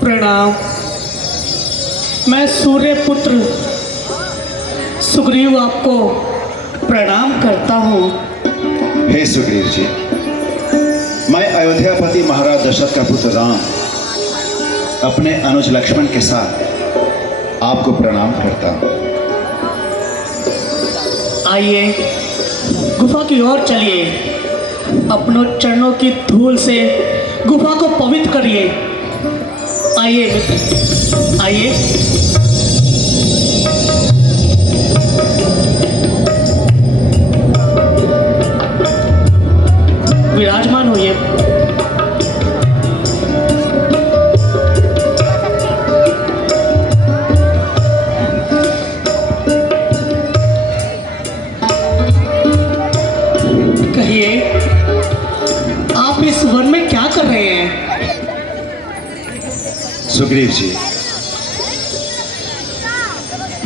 प्रणाम। मैं सूर्यपुत्र सुग्रीव आपको प्रणाम करता हूँ। हे सुग्रीव जी, मैं अयोध्यापति महाराज दशरथ का पुत्र राम अपने अनुज लक्ष्मण के साथ आपको प्रणाम करता हूँ। आइए गुफा की ओर चलिए, अपनों चरणों की धूल से गुफा को पवित्र करिए। आइए मित्र, आइए। विराजमान होइए। कहिए, आप इस वन में क्या कर रहे हैं? सुग्रीव जी,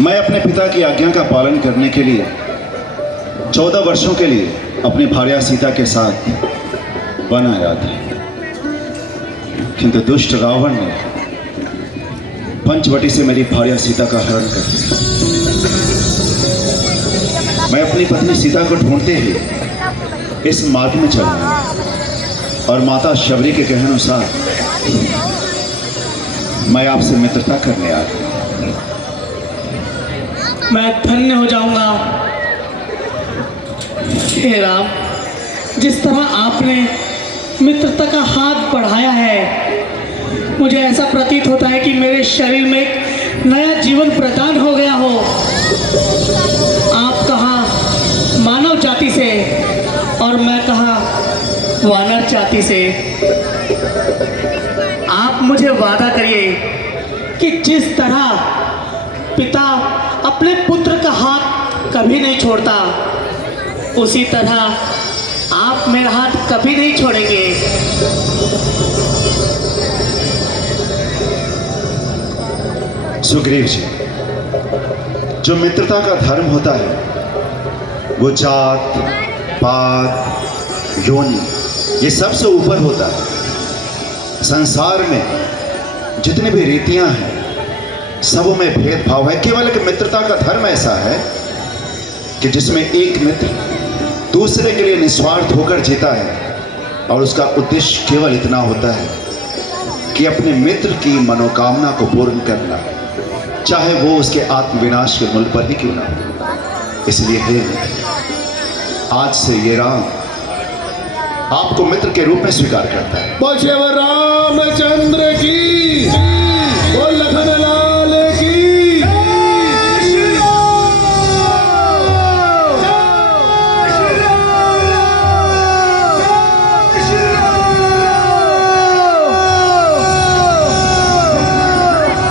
मैं अपने पिता की आज्ञा का पालन करने के लिए 14 वर्षों के लिए अपनी भार्या सीता के साथ वन आया था, किंतु दुष्ट रावण ने पंचवटी से मेरी भार्या सीता का हरण कर दिया। मैं अपनी पत्नी सीता को ढूंढते ही इस मार्ग में चल रहा और माता शबरी के कहनुसार मैं आपसे मित्रता करने आया। मैं धन्य हो जाऊंगा। हे राम, जिस तरह आपने मित्रता का हाथ बढ़ाया है, मुझे ऐसा प्रतीत होता है कि मेरे शरीर में एक नया जीवन प्रदान हो गया हो। आप कहाँ मानव जाति से और मैं कहाँ वानर जाति से। आप मुझे वादा करिए कि जिस तरह पिता अपने पुत्र का हाथ कभी नहीं छोड़ता, उसी तरह आप मेरा हाथ कभी नहीं छोड़ेंगे। सुग्रीव जी, जो मित्रता का धर्म होता है वो जात, पात, योनि ये सबसे ऊपर होता है। संसार में जितनी भी रीतियां हैं सबों में भेदभाव है। केवल एक मित्रता का धर्म ऐसा है कि जिसमें एक मित्र दूसरे के लिए निस्वार्थ होकर जीता है और उसका उद्देश्य केवल इतना होता है कि अपने मित्र की मनोकामना को पूर्ण करना, चाहे वो उसके आत्मविनाश के मूल पर ही क्यों ना हो। इसलिए हे मित्र, आज से ये राम आपको मित्र के रूप में स्वीकार करता है। बोले रामचंद्र की, बोल लखन लाल की।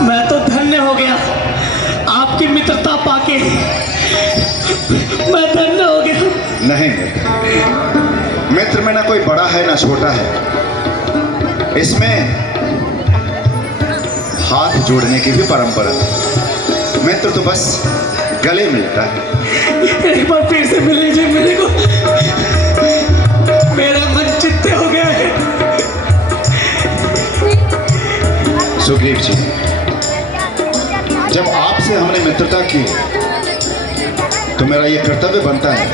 मैं तो धन्य हो गया आपकी मित्रता पाके। मैं धन्य हो गया। नहीं मित्र, मित्र में ना कोई बड़ा है ना छोटा है। इसमें हाथ जोड़ने की भी परंपरा है। मित्र तो बस गले मिलता है। एक बार फिर से मिल लीजिए मेरे को, मेरा मन चित्त हो गया है। सुग्रीव जी, जब आपसे हमने मित्रता की तो मेरा यह कर्तव्य बनता है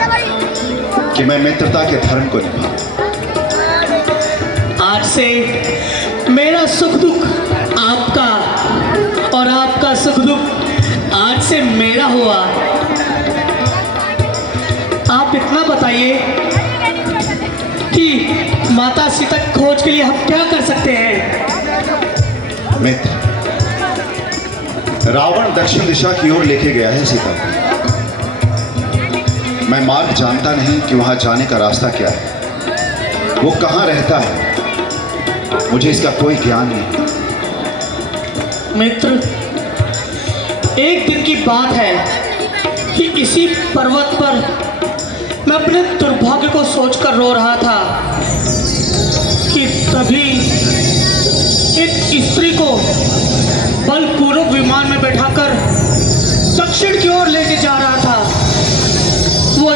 कि मैं मित्रता के धर्म को निभाऊं। आज से मेरा सुख दुख आपका और आपका सुख दुख आज से मेरा हुआ। आप इतना बताइए कि माता सीता की खोज के लिए हम क्या कर सकते हैं? मित्र, रावण दक्षिण दिशा की ओर लेके गया है सीता को। मैं मार्ग जानता नहीं कि वहां जाने का रास्ता क्या है, वो कहां रहता है, मुझे इसका कोई ज्ञान नहीं। मित्र, एक दिन की बात है कि इसी पर्वत पर मैं अपने दुर्भाग्य को सोचकर रो रहा था कि तभी एक स्त्री को बलपूर्वक विमान में बैठाकर दक्षिण की ओर लेके जा रहा था। वो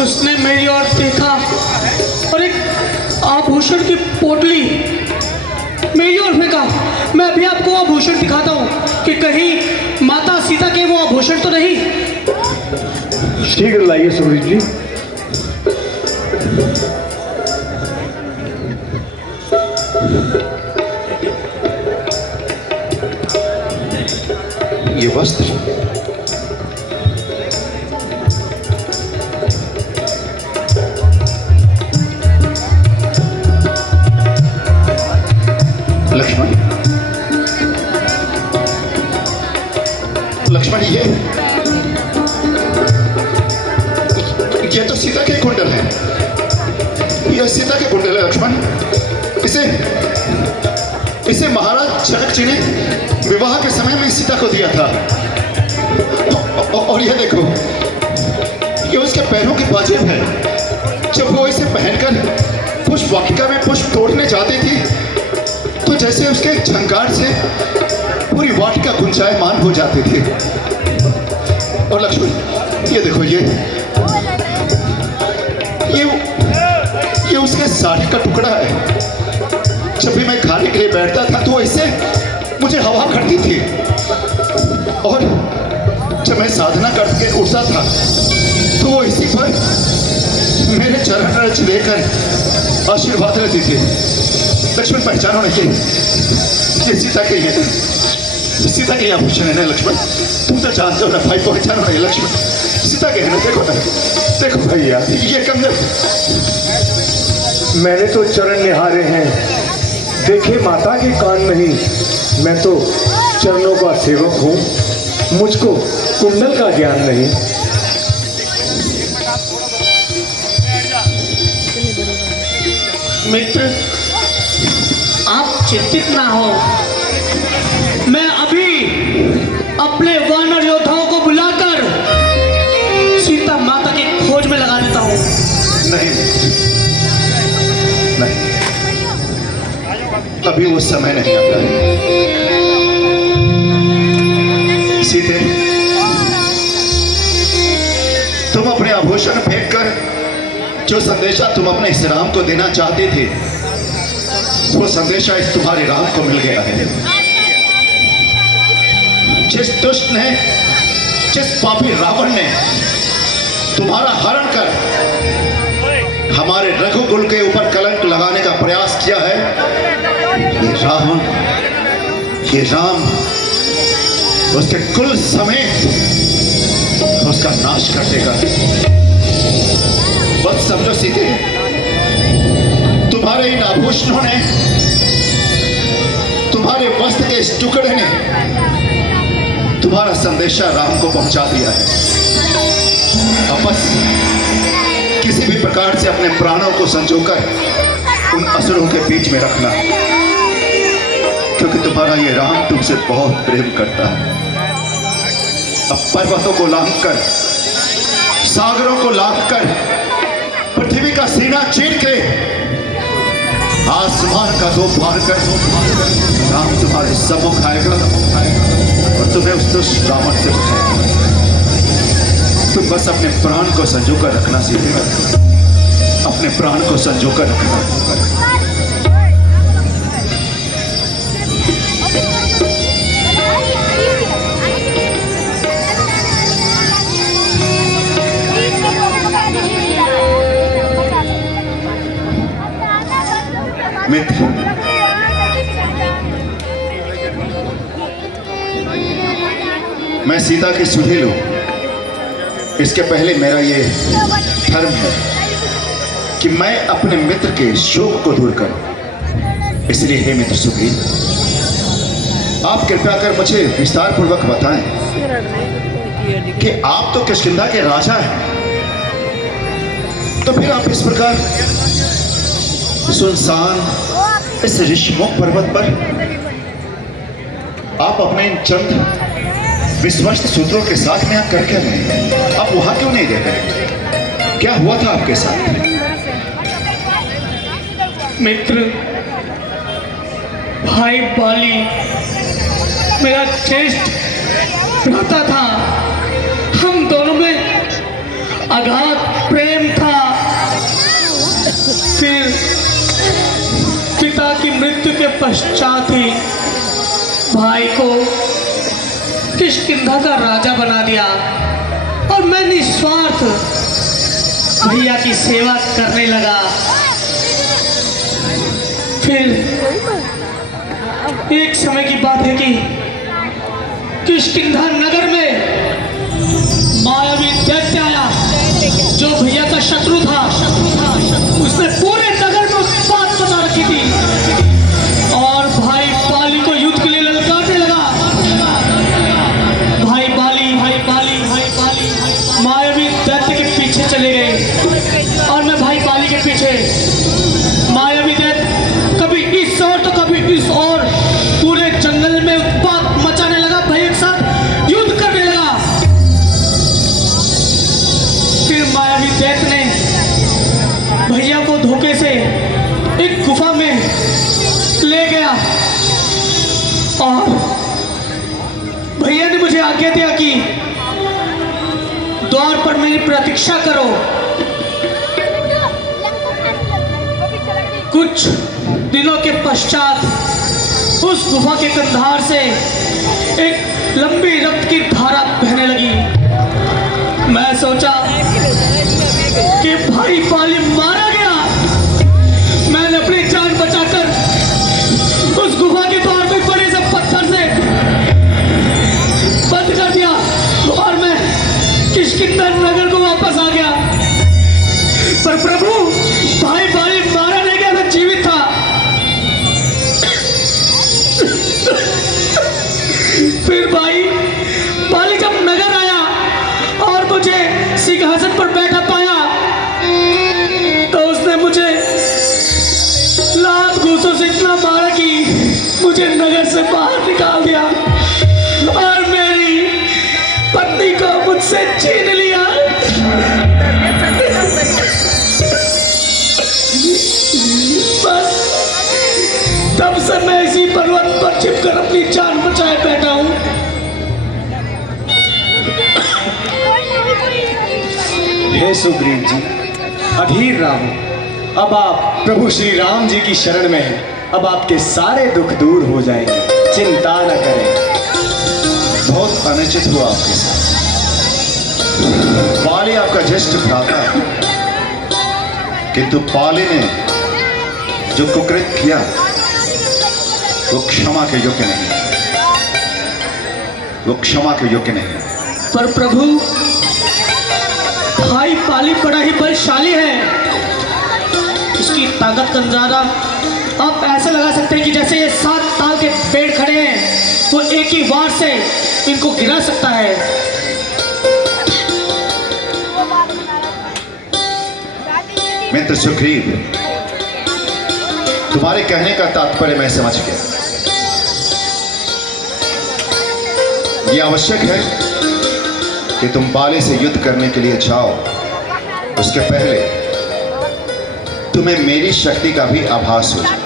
उसने मेरी ओर देखा और एक आभूषण की पोटली मेरी ओर फेंका। मैं अभी आपको वो आभूषण दिखाता हूँ कि कहीं माता सीता के वो आभूषण तो नहीं। शीघ्र लाइए सुग्रीव जी। ये वस्त्र लक्ष्मण, लक्ष्मण ये तो सीता के कुंडल है। यह सीता के कुंडल है लक्ष्मण। इसे महाराज जनक जी ने विवाह के समय में सीता को दिया था। और यह देखो, ये उसके पैरों की पाजेब है। जब वो इसे पहनकर पुष्प वाटिका में पुष्प तोड़ने जाती थी तो जैसे उसके झंकार से पूरी वाटिका गुंजायमान हो जाती थी। और लक्ष्मण ये देखो, ये उसके साड़ी का टुकड़ा है। जब भी मैं खाने के लिए बैठता था तो इससे मुझे हवा करती थी, और जब मैं साधना करके उठता था तो वो इसी पर मेरे चरण रच लेकर आशीर्वाद लेती थी। लक्ष्मण पहचानो नहीं, ये सीता के है, सीता के आभूषण है ना लक्ष्मण। तुम तो जानते हो ना भाई, पहचानो नहीं लक्ष्मण, सीता के है ना। देखो ना, देखो भैया, ये कंगन मैंने तो चरण निहारे हैं, देखे माता के कान नहीं। मैं तो चरणों का सेवक हूँ, मुझको कुंडल का ज्ञान नहीं। मित्र, आप चिंतित ना हो, मैं अभी अपने वानर योद्धाओं को बुलाकर सीता माता की खोज में लगा देता हूँ। नहीं, नहीं, अभी वो समय नहीं आता है। सीते, तुम अपने आभूषण फेंककर जो संदेशा तुम अपने इस राम को देना चाहते थे, वो संदेशा इस तुम्हारे राम को मिल गया है। जिस दुष्ट ने, जिस पापी रावण ने तुम्हारा हरण कर हमारे रघुकुल के ऊपर कलंक लगाने का प्रयास किया है, ये राम उसके कुल समेत उसका नाश कर देगा। बस समझो सीते, तुम्हारे इन आभूषणों ने, तुम्हारे वस्त्र के इस टुकड़े ने तुम्हारा संदेशा राम को पहुंचा दिया है। अब बस किसी भी प्रकार से अपने प्राणों को संजोकर उन असुरों के बीच में रखना, क्योंकि तुम्हारा ये राम तुमसे बहुत प्रेम करता है। अब पर्वतों को लांघकर, सागरों को लांघकर, पृथ्वी का सीना चीर के, आसमान का दो पार कर राम तुम्हारे सम्मुख आएगा और तुम्हें उस दुष्ट रावण से बचाएगा। तुम बस अपने प्राण को संजोकर रखना सीखेगा, अपने प्राण को संजोकर रखना। मित्र, मैं सीता की सुधीर हूं। इसके पहले मेरा ये धर्म है कि मैं अपने मित्र के शोक को दूर करूं। इसलिए हे मित्र सुग्रीव, आप कृपया कर मुझे विस्तार पूर्वक बताएं कि आप तो किष्किंधा के राजा हैं, तो फिर आप इस प्रकार सुनसान इस ऋषिमुख पर्वत पर आप अपने इन चंद विश्वस्त सूत्रों के साथ में यहाँ कर क्या रहे? आप वहां क्यों नहीं रह गए? क्या हुआ था आपके साथ? मित्र, भाई बाली मेरा ज्येष्ठ भ्राता था। हम दोनों में अगाध प्रेम था। फिर पिता की मृत्यु के पश्चात ही भाई को किष्किंधा का राजा बना दिया और मैं निस्वार्थ भैया की सेवा करने लगा। फिर एक समय की बात है कि किष्किंधा नगर में मायावी दैत्य आया जो भैया का शत्रु था। उसने पूरे नगर में उत्पात मचा रखी थी और भाई बाली को युद्ध के लिए ललकारने लगा। भाई बाली मायावी दैत्य के पीछे चले गए और मैं भाई बाली के पीछे। मायावी दैत्य कभी इस ओर तो कभी इस ओर पूरे जंगल में उत्पात मचाने लगा, भैया के साथ युद्ध करने लगा। फिर मायावी दैत्य ने भैया को धोखे से एक गुफा में ले गया और भैया ने मुझे आज्ञा दिया कि द्वार पर मेरी प्रतीक्षा करो। कुछ दिनों के पश्चात उस गुफा के कंधार से एक लंबी रक्त की धारा बहने लगी। मैं सोचा कि भाई बाली मारा गया। मैंने अपनी जान बचाकर उस गुफा के द्वार को बड़े से पत्थर से बंद कर दिया और मैं किष्किंधा नगर को वापस आ गया। पर प्रभु, भाई बाली मारा नहीं गया, मैं जीवित था। फिर भाई बाली जब नगर आया और मुझे सिंहासन पर बैठा पाया तो उसने मुझे लात घूसों से इतना मारा कि मुझे नगर से बाहर निकाल दिया और मेरी पत्नी को मुझसे छीन लिया। बस तब से मैं इसी पर्वत पर छिपकर अपनी जान बचाए बैठा हूँ। हे सुग्रीव जी, अधीर राम, अब आप प्रभु श्री राम जी की शरण में हैं। अब आपके सारे दुख दूर हो जाएंगे, चिंता न करें। बहुत अनुचित हुआ आपके साथ। बाली आपका ज्येष्ठ भ्राता है, किंतु बाली ने जो कुकृत किया वो क्षमा के योग्य नहीं, वो क्षमा के योग्य नहीं। पर प्रभु, भाई बाली बड़ा ही बलशाली है। उसकी ताकत का अंदाजा आप ऐसे लगा सकते हैं कि जैसे ये 7 ताल के पेड़ खड़े हैं, वो एक ही वार से इनको गिरा सकता है। मित्र सुग्रीव, तुम्हारे कहने का तात्पर्य मैं समझ गया। यह आवश्यक है कि तुम बाली से युद्ध करने के लिए जाओ, उसके पहले तुम्हें मेरी शक्ति का भी आभास हो जाए।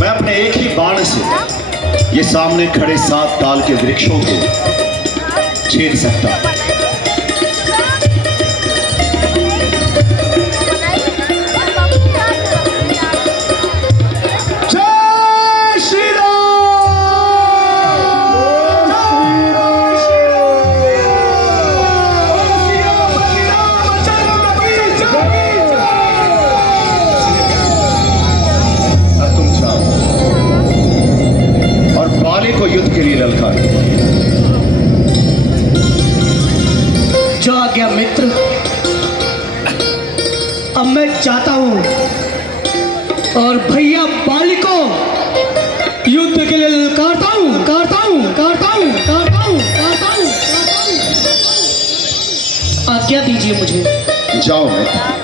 मैं अपने एक ही बाण से ये सामने खड़े 7 ताल के वृक्षों को छेद सकता हूं। को युद्ध के लिए ललकार। जो आ गया मित्र, अब मैं चाहता हूं और भैया बाली को युद्ध के लिए ललकारता हूं। आज्ञा दीजिए मुझे। जाओ मित्र।